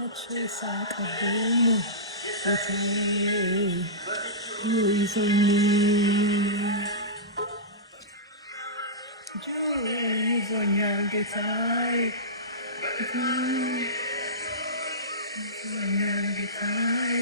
መቼ ሳቀብኝ ጌታዬ ይዞኝ ይዞኛል ጌታዬ ይዞኛል ጌታዬ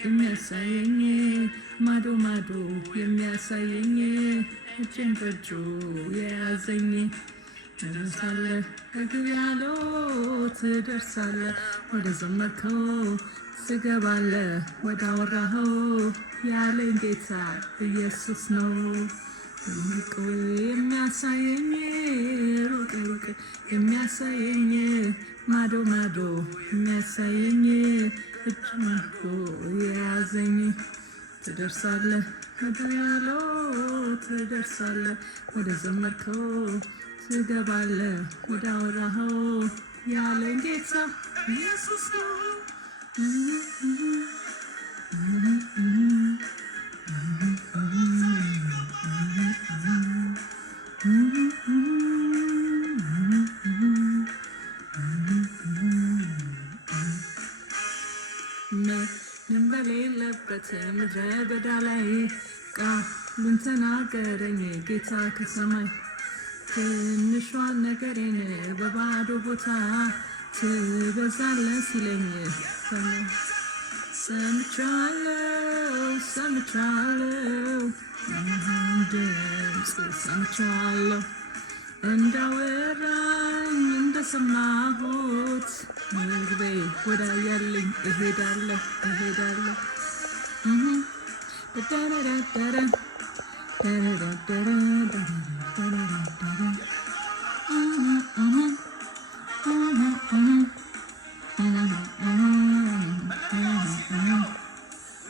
የሚያሳየኝ ማዶ ማዶ የሚያሳየኝ እጄን በእጁ የያዘኝ ትደርሳለህ እግር ያለው ትደርሳለህ ወደ ዘመርከው ትገባለህ ወደ አወራኸው ያለኝ ጌታ ኢየሱስ ነው። ሩቅ የሚያሳየኝ ሩቅ ሩቅ የሚያሳየኝ ማዶ ማዶ የሚያሳየኝ እጅ መርኮ የያዘኝ ትደርሳለህ እግር ያለው ትደርሳለህ ወደ ዘመርከው ትገባለህ ወደ አወራኸው ያለኝ ጌታ ኢየሱስ ነው። ምንም በሌለበት ምድረ በዳ ላይ ቃሉን ተናገረኝ ጌታ ከሰማይ ትንሿን ነገሬን በባዶ ቦታ ትበዛለህ ሲለኝ ሰምቻለሁ ድምፅ ሰምቻለሁ እንዳወራኝ እንደሰማሁት ምግቤ ወዳያለኝ እሄዳለሁ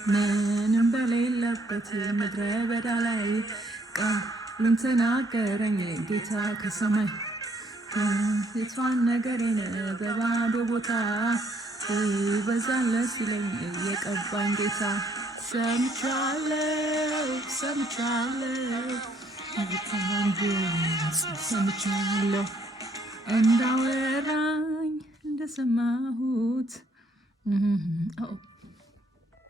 ምንም በሌለበት ምድረ በዳ ላይ ቃሉን ተናገረኝ ጌታ ከሰማይ የቷን ነገሬን በባዶ ቦታ ትበዛለህ ሲለኝ የቀባኝ ጌታ ሰምቻለሁ እንዳወራኝ እንደሰማሁት